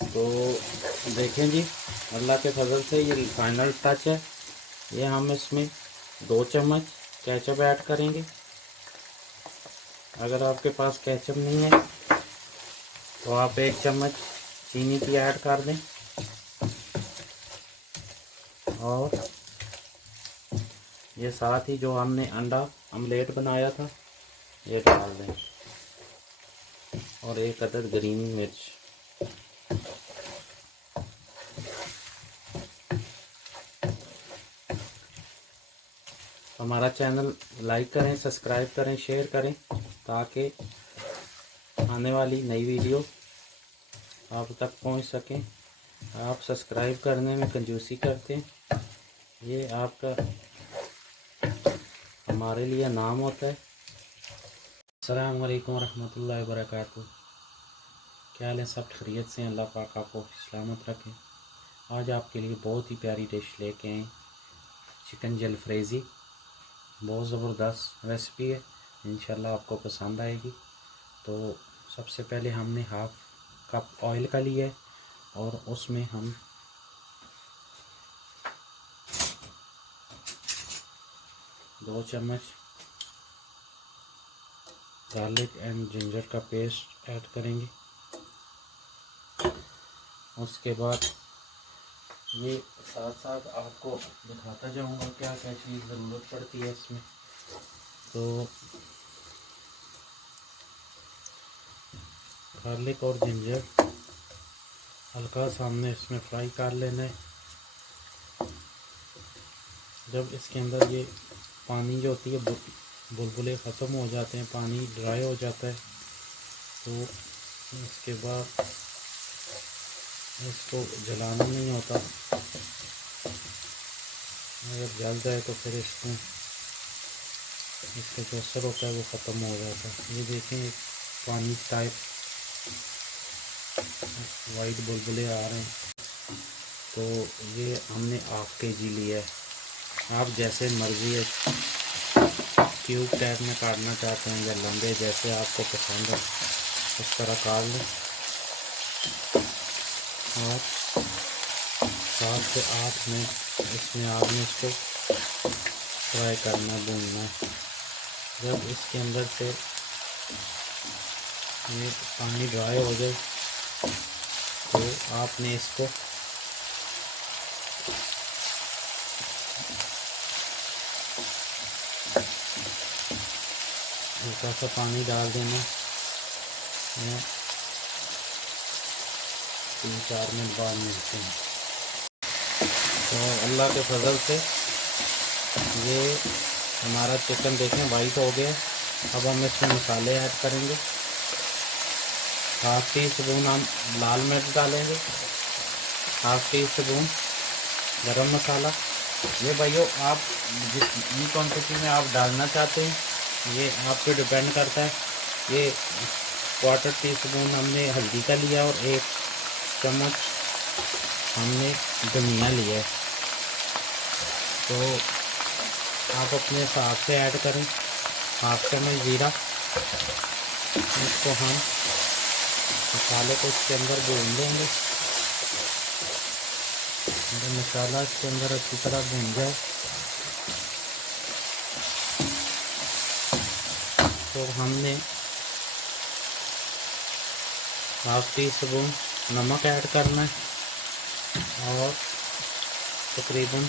तो देखें जी, अल्लाह के फजल से ये फाइनल टच है। ये हम इसमें 2 चम्मच केचप ऐड करेंगे। अगर आपके पास केचप नहीं है तो आप 1 चम्मच चीनी की ऐड कर दें और ये साथ ही जो हमने अंडा ऑमलेट बनाया था ये डाल दें और 1 अदद ग्रीन मिर्च। हमारा चैनल लाइक करें, सब्सक्राइब करें, शेयर करें ताकि आने वाली नई वीडियो आप तक पहुंच सकें। आप सब्सक्राइब करने में कंजूसी करते हैं, ये आपका हमारे लिए नाम होता है। अस्सलाम वालेकुम रहमतुल्लाहि व बरकातहू। क्या हाल है? सब खैरियत से? अल्लाह पाक आपको सलामत रखें। आज आपके लिए बहुत ही प्यारी डिश लेके आए, चिकन जलफ्रेज़ी। बहुत ज़बरदस्त रेसिपी है, इंशाल्लाह आपको पसंद आएगी। तो सबसे पहले हमने हाफ कप ऑयल का लिया है और उसमें हम दो चम्मच गार्लिक एंड जिंजर का पेस्ट ऐड करेंगे। उसके बाद ये साथ साथ आपको दिखाता जाऊंगा क्या क्या चीज़ ज़रूरत पड़ती है इसमें। तो गार्लिक और जिंजर हल्का सा हमने इसमें फ्राई कर लेना है। जब इसके अंदर ये पानी जो होती है बुलबुले ख़त्म हो जाते हैं, पानी ड्राई हो जाता है, तो इसके बाद इसको जलाना नहीं होता। अगर जल जाए तो फिर इसमें इसका जो असर होता है वो ख़त्म हो जाता है। ये देखें, पानी टाइप वाइट बुलबुले आ रहे हैं। तो ये हमने ½ kg लिया है। आप जैसे मर्ज़ी है, क्यूब टाइप में काटना चाहते हैं या लंबे, जैसे आपको पसंद है उस तरह काट लें। और 7 से 8 मिनट इसमें आपने इसको फ्राई करना, भूनना है। जब इसके अंदर से ये पानी ड्राई हो जाए तो आपने इसको हल्का सा पानी डाल देना। 3-4 मिनट बाद मिलते हैं। तो अल्लाह के फजल से ये हमारा चिकन देखें वाइट हो गया। अब हम इसमें मसाले ऐड करेंगे। ½ टीस्पून हम लाल मिर्च डालेंगे, ½ टीस्पून गरम मसाला। ये भाइयों आप जितनी क्वांटिटी में आप डालना चाहते हैं ये आप पे डिपेंड करता है। ये ½ टीस्पून हमने हल्दी का लिया और 1 चम्मच हमने धनिया लिया है। तो आप अपने हिसाब से ऐड करें। ½ चम्मच जीरा। इसको हम मसाले को इसके अंदर भून लेंगे। जब मसाला इसके अंदर अच्छी तरह भून जाए तो हमने ½ टीस्पून नमक ऐड करना है और तकरीबन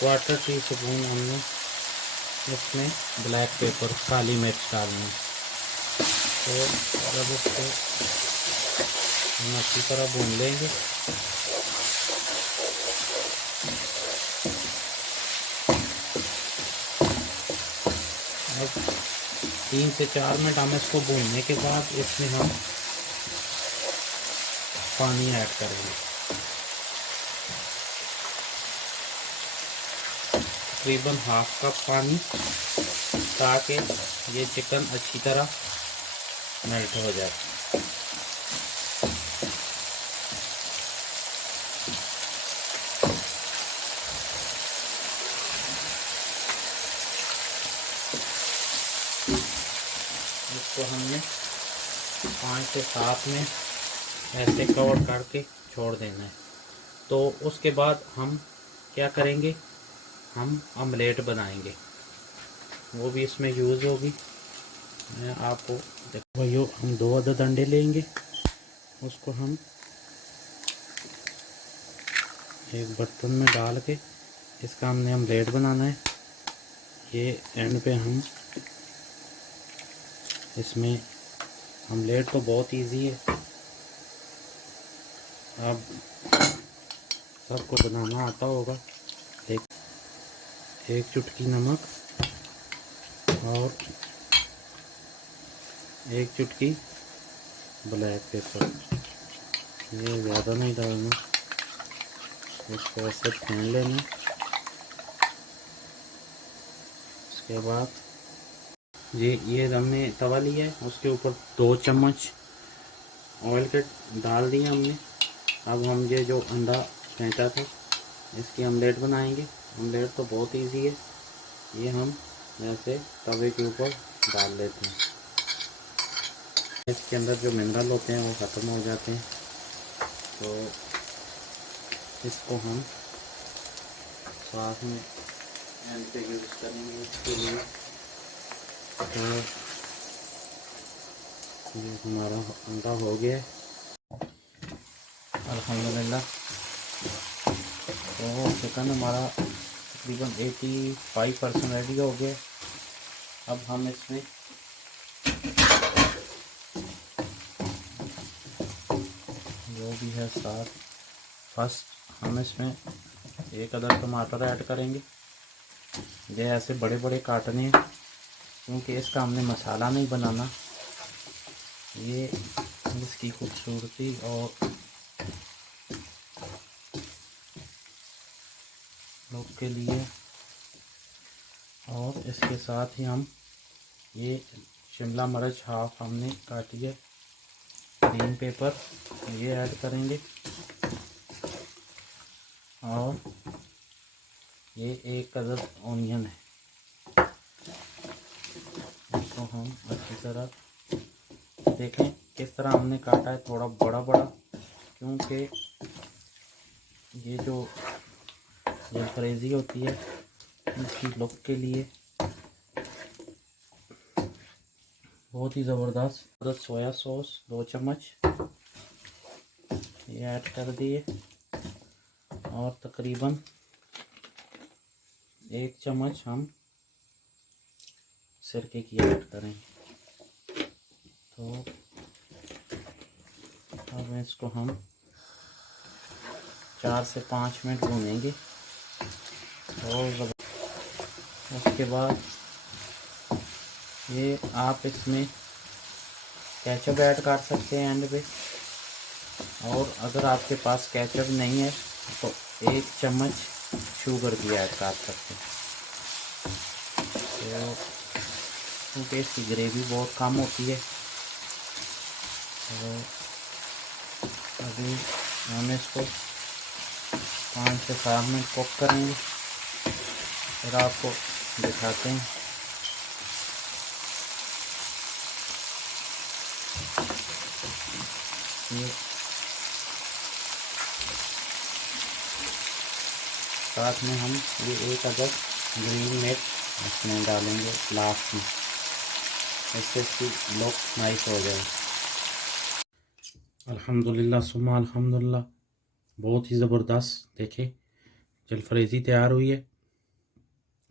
½ टीस्पून हमने इसमें ब्लैक पेपर, काली मिर्च डालनी है। तो जब इसको हम अच्छी तरह भून लेंगे अब 3 से 4 मिनट हम इसको भूनने के बाद इसमें हम पानी ऐड करेंगे। तकरीबन ½ कप पानी, ताकि ये चिकन अच्छी तरह मेल्ट हो जाए। इसको हमने 5 इसे साथ में ऐसे कवर करके छोड़ देना है। तो उसके बाद हम क्या करेंगे, हम ऑमलेट बनाएंगे, वो भी इसमें यूज़ होगी। मैं आपको देखो भाइयों, हम 2 अदद अंडे लेंगे, उसको हम एक बर्तन में डाल के इसका हमने ऑमलेट बनाना है। ये एंड पे हम इसमें, ऑमलेट तो बहुत इजी है, अब सबको बनाना आता होगा। एक चुटकी नमक और एक चुटकी ब्लैक पेपर, ये ज़्यादा नहीं डालना, इसको ऐसे फेन लेना। उसके बाद ये हमने तवा लिया है, उसके ऊपर 2 चम्मच ऑयल के डाल दिए हमने। अब हम ये जो अंडा फेंटा था इसकी ऑमलेट बनाएंगे। ऑमलेट तो बहुत इजी है, ये हम ऐसे तवे के ऊपर डाल लेते हैं। इसके अंदर जो मिनरल होते हैं वो ख़त्म हो जाते हैं, तो इसको हम साथ में एंड पे यूज़ करेंगे इसके लिए। तो ये हमारा अंडा हो गया अल्हम्दुलिल्लाह। तो चिकन हमारा तकरीबन 85% रेडी हो गया। अब हम इसमें जो भी है साथ, फर्स्ट हम इसमें 1 अदद टमाटर ऐड करेंगे। ये ऐसे बड़े बड़े काटने हैं क्योंकि इसका हमने मसाला नहीं बनाना, ये इसकी खूबसूरती और लुक के लिए। और इसके साथ ही हम ये शिमला मिर्च हाफ हमने काटी है, ग्रीन पेपर ये ऐड करेंगे, और ये 1 अदद ऑनियन है। इसको हम अच्छी तरह देखें किस तरह हमने काटा है, थोड़ा बड़ा बड़ा, क्योंकि ये जो जलफरेज़ी होती है इसकी लुक के लिए बहुत ही ज़बरदस्त। सोया सॉस 2 चम्मच ये ऐड कर दिए, और तकरीबन 1 चम्मच हम सिरके की ऐड करेंगे। तो अब इसको हम 4 से 5 मिनट भूनेंगे। और उसके बाद ये आप इसमें केचप ऐड कर सकते हैं एंड पे, और अगर आपके पास केचप नहीं है तो 1 चम्मच शुगर भी ऐड कर सकते हैं। तो क्योंकि इसकी ग्रेवी बहुत कम होती है, तो अभी हम इसको 5 से 7 मिनट कुक करेंगे, फिर आपको दिखाते हैं। ये साथ में हम ये 1 अदद ग्रीन मिर्च इसमें डालेंगे लास्ट में, इससे इसकी लुक नाइस हो जाए। अल्हम्दुलिल्लाह सुम्मा अल्हम्दुलिल्लाह, बहुत ही ज़बरदस्त देखे जलफरेज़ी तैयार हुई है,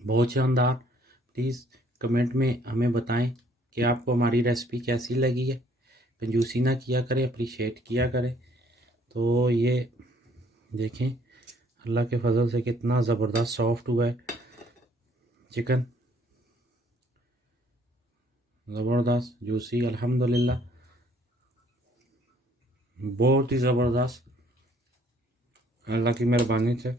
बहुत शानदार। प्लीज़ कमेंट में हमें बताएं कि आपको हमारी रेसिपी कैसी लगी है। कंजूसी ना किया करें, अप्रिशिएट किया करें। तो ये देखें अल्लाह के फजल से कितना ज़बरदस्त सॉफ्ट हुआ है चिकन, ज़बरदस्त जूसी अल्हम्दुलिल्लाह, बहुत ही ज़बरदस्त। अल्लाह की मेहरबानी से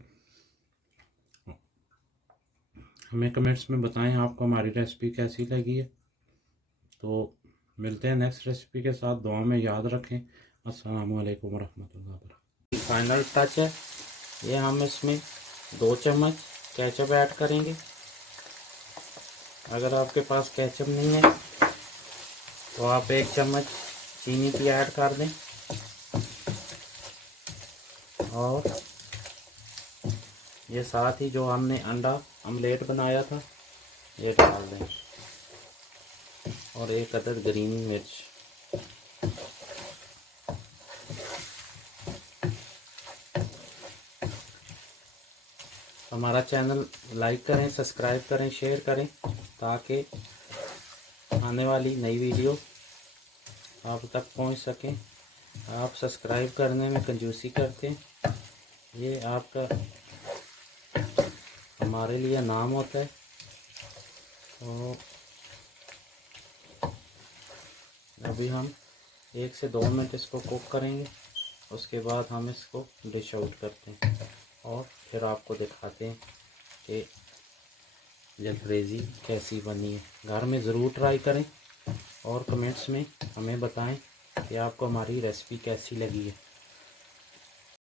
हमें कमेंट्स में बताएं आपको हमारी रेसिपी कैसी लगी है। तो मिलते हैं नेक्स्ट रेसिपी के साथ, दुआ में याद रखें। अस्सलामु अलैकुम वरहमतुल्लाहि वबरकातुहू। फाइनल टच है, ये हम इसमें 2 चम्मच केचप ऐड करेंगे। अगर आपके पास केचप नहीं है तो आप 1 चम्मच चीनी की ऐड कर दें और ये साथ ही जो हमने अंडा ऑमलेट बनाया था ये डाल दें और एक अदद ग्रीन मिर्च। हमारा चैनल लाइक करें, सब्सक्राइब करें, शेयर करें ताकि आने वाली नई वीडियो आप तक पहुंच सकें। आप सब्सक्राइब करने में कंजूसी करते हैं, ये आपका हमारे लिए नाम होता है। तो अभी हम 1 से 2 मिनट इसको कुक करेंगे, उसके बाद हम इसको डिश आउट करते हैं और फिर आपको दिखाते हैं कि जलफ्रेज़ी कैसी बनी है। घर में ज़रूर ट्राई करें और कमेंट्स में हमें बताएं कि आपको हमारी रेसिपी कैसी लगी है।